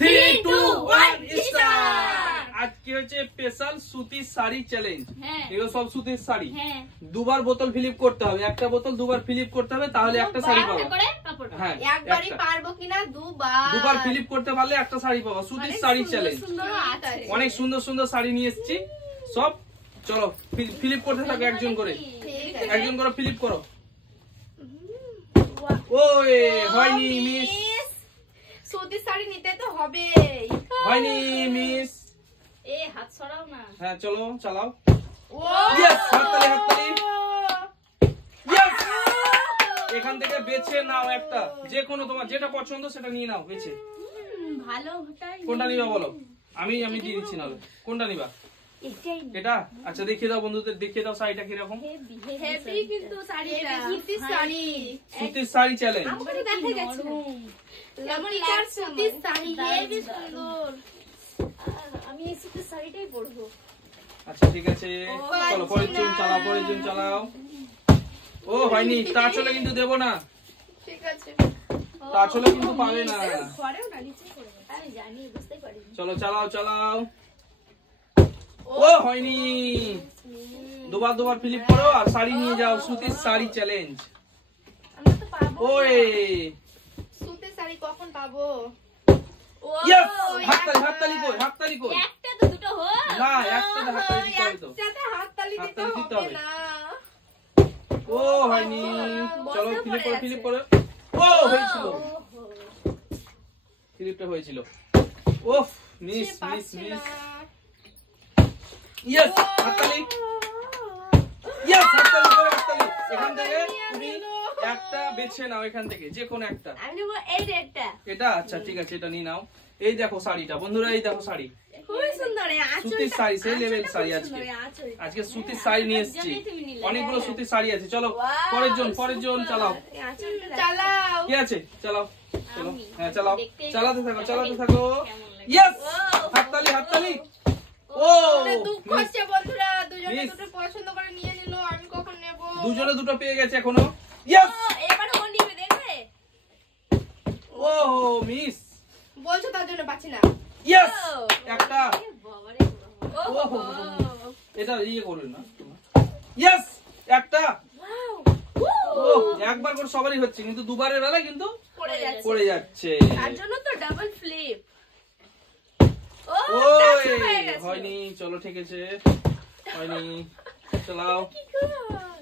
3 2 1 start. আজকে হচ্ছে special সুতির শাড়ি চ্যালেঞ্জ। এগুলো সব সুতির শাড়ি। দুবার বোতল ফিলিপ করতে হবে, একটা বোতল দুবার ফিলিপ করতে হবে, তাহলে একটা শাড়ি পাবে। হ্যাঁ, একবারই পারবো কিনা? দুবার ফিলিপ করতে পারলে একটা শাড়ি পাবো। সুতির শাড়ি চ্যালেঞ্জ। অনেক সুন্দর সুন্দর শাড়ি নিয়ে এসেছি সব। চলো ফিলিপ করতে থাকো, একজন করে ফিলিপ করো। ওই হয়নি মিস, সুতির শাড়ি নিতে তো হবে। হয়নি মিস, হাত ছড়াও না। হ্যাঁ চলো চালাও। ইয়েস, হাততালি হাততালি। ইয়েস, এখান থেকে বেছে নাও একটা, যে কোনো তোমার যেটা পছন্দ সেটা নিয়ে নাও বেছে। ভালো, কোনটা নিবা বলো? আমি দিয়ে দিচ্ছি, নাহলে কোনটা নিবা? এটা? আচ্ছা দেখিয়ে দাও বন্ধুদের, দেখিয়ে দাও শাড়িটা কিরকম। হেভি কিন্তু শাড়িটা, সুতির শাড়ি, সুতির শাড়ি চ্যালেঞ্জ। আমাকে দেখা গেছে কেমন লাগছে সুতির শাড়ি, হেভি সুন্দর। আমি এই সুতির শাড়িটাই পরবো। আচ্ছা ঠিক আছে, চলো পরের জন চালাও, পরের জন চালাও। ও হয়নি, তা চলে কিন্তু দেব না। ঠিক আছে, তা চলে কিন্তু পাবে না। ঘরেও না, নিচে পড়বে। আমি জানি, বুঝতে পারি। চলো চালাও চালাও। ও হয়নি, দুবার ফিলিপ করো আর শাড়ি নিয়ে যাও। সুতির শাড়ি চ্যালেঞ্জ। আমরা তো পাবো। ওই সুতির শাড়ি কখন পাবো? ইয়েস, হাততালি কই, হাততালি কই? একটা তো দুটো হয় না, একটাতে হাততালি দিতে হবে তো। একটাতে হাততালি দিতে হবে না। ও হয়নি, চলো ফিলিপ করো। ও হয়েছিল, ফিলিপটা হয়েছিল। ওফ, মিস। ইয়েস, হাততালি। ইয়েস, হাততালি করে হাততালি। এখান থেকে তুমি একটা বেছে নাও, এখান থেকে যে কোনো একটা। আমি নেব এই রেডটা। এটা? আচ্ছা ঠিক আছে, এটা নিয়ে নাও। এই দেখো শাড়িটা বন্ধুরা, এই দেখো শাড়ি, খুবই সুন্দর। সুতির শাড়ি, সেই লেভেল শাড়ি। আজকে সুতির শাড়ি নিয়ে এসেছি, অনেকগুলো সুতির শাড়ি আছে। চলো পরের জন চালাও। চালাও, কি আছে? চালাও, চলো। হ্যাঁ চালাও, চালাতে থাকো। ইয়েস, হাততালি। ও দুঃখ হচ্ছে বন্ধুরা, দুজনে দুটো পছন্দ করে নিয়ে নিল, আমি কখন নেব? দুজনে দুটো পেয়ে গেছে এখনো। ইয়েস, এবার ও নিবে, দেখবে। ও মিস বলছো তার জন্য পাচ্ছি না। ইয়েস, একটা। বাবারে ওহো, এটা ইয়ে করবে না। ইয়েস, একটা। ও একবার করে সবারই হচ্ছে, কিন্তু দুবারের বেলায় কিন্তু পড়ে যাচ্ছে। তার জন্য তো ডাবল ফ্লিপ। ওই হয়নি, চলো ঠিক আছে, হয়নি। চালাও,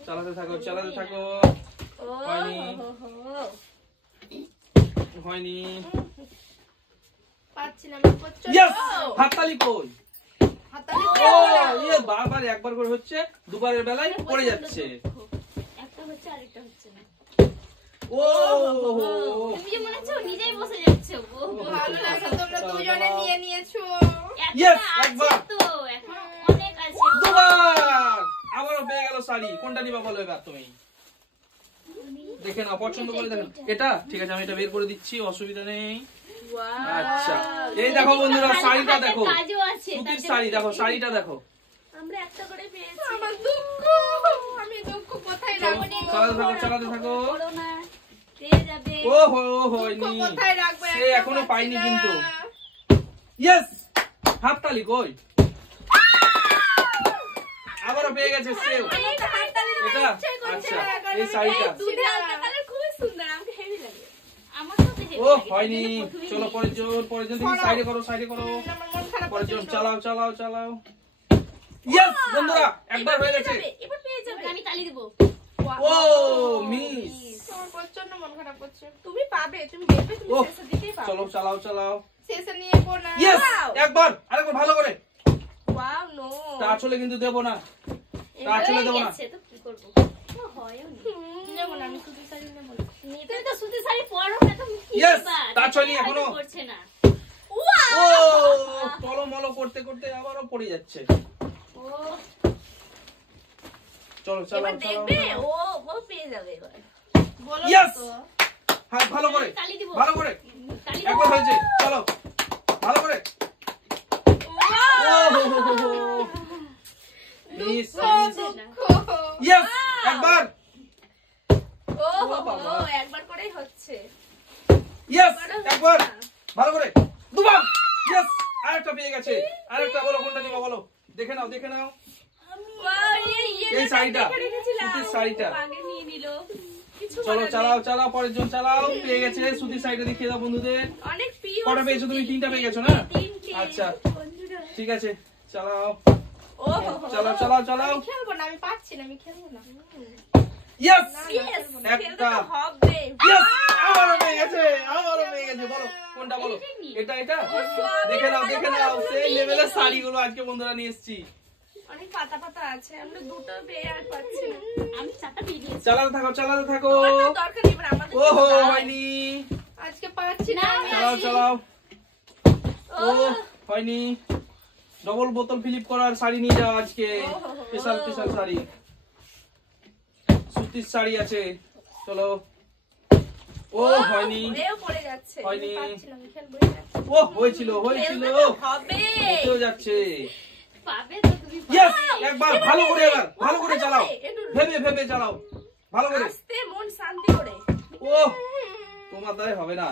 চালাতে থাকো। হয়নি। পাচ্ছি না। ইয়েস, হাততালি কই? ও ইয়ে, বারবার একবার করে হচ্ছে, দুবারের বেলায় পড়ে যাচ্ছে। একটা হচ্ছে, আরেকটা হচ্ছে না। ও তুমি যে মনে হচ্ছে নিজেই বসে যাচ্ছে। ভালো লাগলো, তোমরা দুজনে নিয়ে নিয়েছো। ইয়েস, একবার তো এখন অনেক আছে। দুবার আবারও পেয়ে গেল শাড়ি। কোনটা নিবা বলো এবার তুমি? দেখে নাও, পছন্দ করে দেখো। এটা? ঠিক আছে, আমি এটা বের করে দিচ্ছি, অসুবিধা নেই। আচ্ছা এই দেখো বন্ধুরা, শাড়িটা দেখো, সুতির শাড়ি দেখো, শাড়িটা দেখো। আমরা একটা করে পেয়েছি। আমার দুঃখ, আমি দুঃখ কোথায় রাখবো? চালাতে থাকো। করোনা পেয়ে যাবে। ও হয়নি, কোথায় রাখবো? সে এখনো পাইনি কিন্তু। ইয়েস, হাততালি কই? আবারও পেয়ে গেছে সেও। এটা? আচ্ছা, এই শাড়িটা। খুব সুন্দর, আমাকে হেভি লাগে। ও হয়নি, চলো পরের জন তুমি সাইডে করো। পরের জন চালাও। ইয়েস বন্ধুরা, একবার হয়ে গেছে। এবার পেয়ে যাবে, আমি তালি দেব। ও মিস, তোমার প্রচন্ড মন খারাপ করছে। তুমি পাবে, তুমি দেখবে, তুমি শেষে দিতেই পাবে। চলো চালাও। শেষে নিয়ে পড় না। ইয়েস, আরেকবার ভালো করে। Wow, no. তা চলে কিন্তু দেব না, তা চলে দেব না। তো কি করব? হয়ও না। নেব না, আমি সুতির শাড়ি নেব না। তুমি তো সুতির শাড়ি পরো না, তুমি কি ইয়েস, নিবা? তা চলি এখনো করছে না। ও টলমল করতে আবারও পড়ে যাচ্ছে। ও চলো এবার দেখবে, ও পেয়ে যাবে এবার। বলো তো। হ্যাঁ ভালো করে, তালি দিব। একবার হয়েছে, চলো ভালো করে। মিস, ইয়েস, একবার। একবার করেই হচ্ছে। ইয়েস, একবার ভালো করে। দুবার। আরেকটা পেয়ে গেছে, আরেকটা। বলো কোনটা নিবা বলো, দেখে নাও দেখে নাও। এই শাড়িটা, সুতির শাড়িটা। চলো চালাও চালাও, পরের জন চালাও। পেয়ে গেছে সুতির শাড়িটা, দেখিয়ে দাও বন্ধুদের। কটা পেয়েছো তুমি? 3টা পেয়ে গেছো না? আচ্ছা ঠিক আছে, চালাও চালাও চালাও চালাও। খেলবো না, আমি পাচ্ছি না, আমি খেলবো না। ইয়েস, একটা হবে। ইয়েস, আমারও পেয়ে গেছে, আমারও পেয়ে গেছে। বলো কোনটা বলো। এটা এটা দেখে নাও দেখে নাও। সেই লেভেলের শাড়িগুলো আজকে বন্ধুরা নিয়ে এসেছি। অনেক পাতা পাতা আছে, আমরা দুটো পেয়ে আর পাচ্ছি না। আমি 4টা পেয়ে গেছি। চালাতে থাকো চালাতে থাকো। দরকার নেই আমাদের। ওহো হয়নি, আজকে পাচ্ছি না। চালাও চালাও। ও হয়নি। ডবল বোতল ফিলিপ করার শাড়ি নিয়ে যাও আজকে। স্পেশাল স্পেশাল শাড়ি, সুতির শাড়ি আছে। চলো। ও হয়নি, এও পড়ে যাচ্ছে। হয়নি। পাচ্ছি না, আমি খেলবো না। ও হয়েছিল হয়েছিল, হবে। হতেও যাচ্ছে। পাবে তো তুমি। ইয়েস, একবার ভালো করে, এবার ভালো করে চালাও, ভেবে ভেবে চালাও ভালো করে। আস্তে, মন শান্তি করে। ও তোমার দ্বারা হবে না,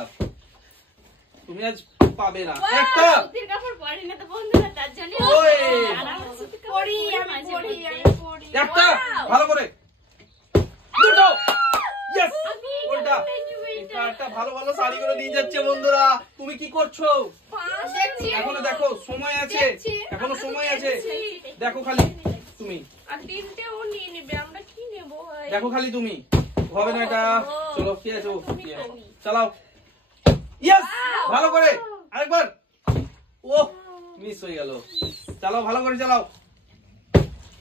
তুমি আজ পাবে না। একটা সুতির কাপড় পরি না তো বন্ধুরা, তার জন্য ওই পরি, আমি পরি, আমি পরি। একটা ভালো করে, দুটো। ইয়েস, কোনটা? এটা একটা ভালো ভালো শাড়িগুলো নিয়ে যাচ্ছে বন্ধুরা। তুমি কি করছো? দেখছি। এখনো দেখো, সময় আছে, এখনো সময় আছে। দেখো খালি তুমি, আর 3টে ও নিয়ে নেবে, আমরা কি নেব ভাই? দেখো খালি তুমি। হবে না এটা। চলো কি আছে, চালাও। ইয়েস, ভালো করে আরেকবার। ও মিস হয়ে গেল। চালাও ভালো করে চালাও।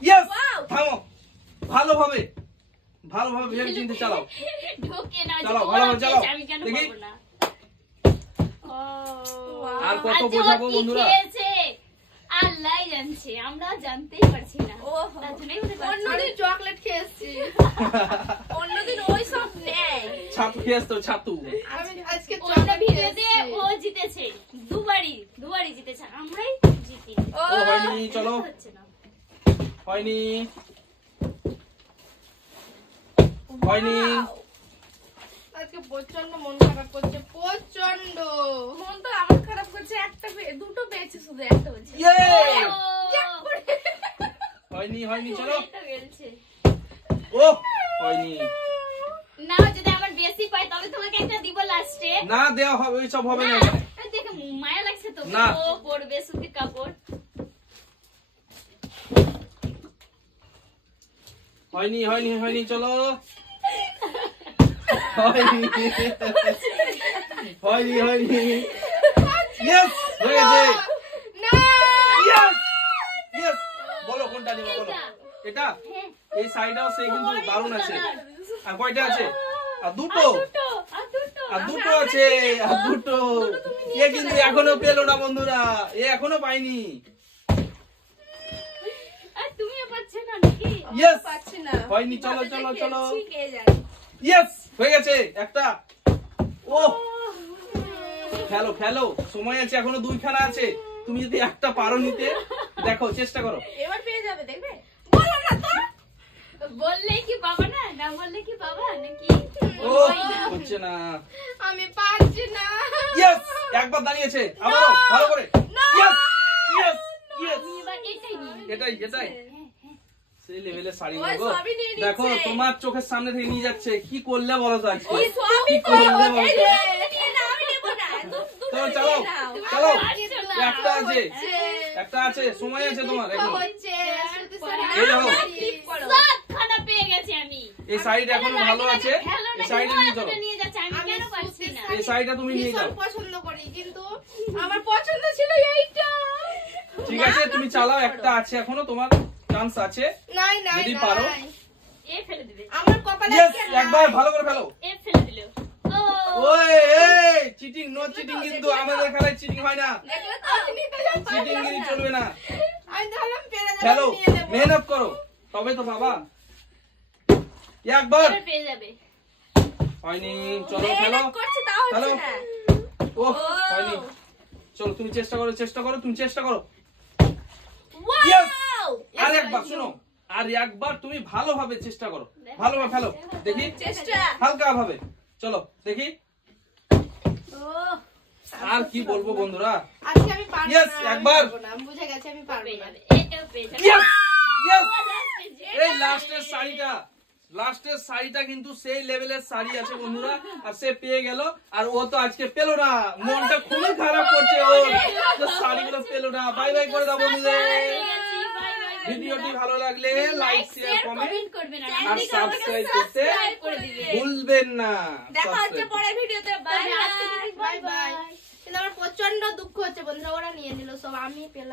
ইয়েস, থামো। ভালোভাবে ভালোভাবে ভেবে চিন্তে চালাও। ঢোকে না, চালাও ভালোভাবে চালাও। আমি কেন দেখি পারবো না? আর কত বোঝাবো বন্ধুরা। আল্লাহ জানছে, আমরা জানতেই পারছি না। অন্যদিন চকলেট খেয়েছি, অন্যদিন ওই সব নেয়। ছাতু খেয়েছ তো, ছাতু। আজকে অন্য ভিডিওতে ও জিতেছে, দুবারই জিতেছে, আমরাই জিতি। ও হয়নি, চলো। হয়নি হয়নি। আজকে প্রচন্ড মন খারাপ করছে, প্রচন্ড মন তো আমার খারাপ করছে। দুটো পেয়েছে, শুধু একটা হচ্ছে। হয়নি হয়নি, চলো। ও হয়নি। না, যদি আমার বেশি পাই তবে তোমাকে একটা দিব লাস্টে। না দেওয়া হবে, ওইসব হবে না। দেখে মায়া লাগছে তো। না। ও পড়বে সুতির কাপড়। হয়নি হয়নি হয়নি, চলো। হয়নি হয়নি হয়নি। ইয়েস, হয়েছে। না, ইয়েস ইয়েস। বলো কোনটা নিবা বলো। এটা এই সাইডটাও সেই কিন্তু দারুণ আছে। আর কয়টা আছে? আর দুটো। আর দুটো আছে, আর দুটো। এ কিন্তু এখনো পেলো না বন্ধুরা, এ এখনো পাইনি। তুমিও পাচ্ছ না নাকি? ইয়েস, পাচ্ছি না। হয়নি। চলো চলো চলো। কে জানে। ইয়েস, হয়ে গেছে একটা। ও খেলো খেলো, সময় আছে, এখনো 2খানা আছে। তুমি যদি একটা পারো নিতে, দেখো চেষ্টা করো। এবার পেয়ে যাবে, দেখবে। বলো না তো। বললে কি বাবা না, না বললে কি বাবা নাকি? ও হচ্ছে না। আমি পারছি না। ইয়েস, একবার দাঁড়িয়েছে, আবারও ভালো করে। Yes yes yes. এবার এটাই নিই। এটাই এটাই সেই লেভেলের শাড়ি ওই গো। সবই নিয়ে নিচ্ছে। দেখো তোমার চোখের সামনে থেকে নিয়ে যাচ্ছে। কি করলে বলো তো আজকে? ওই সবই কি তো। করলে বলো এই তো? যে, নিয়ে নাও, আমি নেব না। চলো চালাও চালাও। একটা আছে, একটা আছে, সময় আছে তোমার এখন। এই দেখো, সবখানা পেয়ে গেছি আমি। এই শাড়িটা এখনো ভালো আছে। এই শাড়িটা নিয়ে চলো। নিয়ে যাচ্ছে, আমি কেন পারছি না? এই শাড়িটা তুমি নিয়ে যাও। পছন্দ করি, কিন্তু আমার পছন্দ ছিল এইটা। ঠিক আছে, তুমি চালাও। একটা আছে এখনো, তোমার চান্স আছে নাই যদি পারো। এ ফেলে দিবে আমার কপালে। ইয়েস, একবার ভালো করে ফেলো। এ ফেলে দিল। ওই এই চিটিং, নো চিটিং, কিন্তু আমাদের খেলায় চিটিং হয় না। দেখলে তো, আমি তো জানতাম। চিটিং গিরি চলবে না। আমি ভাবলাম পেরে যাবে, খেলো, নিয়ে নেব। মেহনত করো, তবে তো বাবা। একবার এবার পেয়ে যাবে। হয়নি, চলো খেলো মেহনত করছি, তাও হচ্ছে খেলো। না। ও হয়নি, চলো তুমি চেষ্টা করো, চেষ্টা করো, তুমি চেষ্টা করো। Yes! ওয়াও! আর একবার শোনো, আর একবার তুমি ভালোভাবে চেষ্টা করো, ভালোভাবে ফেলো দেখি, চেষ্টা। হালকা ভাবে। চলো দেখি। ও, আর কি বলবো বন্ধুরা, আর গেছি আমি পারবো Yes, না, একবার। আমি বুঝে গেছি আমি পারবো না। Yes! Yes! এই লাস্টের শাড়িটা কিন্তু সেই লেভেলের শাড়ি আছে বন্ধুরা, আর সে পেয়ে গেল, আর ও তো আজকে পেলো না, মনটা খুবই খারাপ করছে ওর যে শাড়িগুলো পেলো না। বাই বাই করে দাও বন্ধুদের। ভিডিওটি ভালো লাগলে লাইক শেয়ার কমেন্ট আর সাবস্ক্রাইব করতে ভুলবেন না। দেখা হচ্ছে পরের ভিডিওতে। Bye bye. কিন্তু আমার প্রচন্ড দুঃখ হচ্ছে বন্ধুরা, ওরা নিয়ে নিল সব, আমি পেলাম।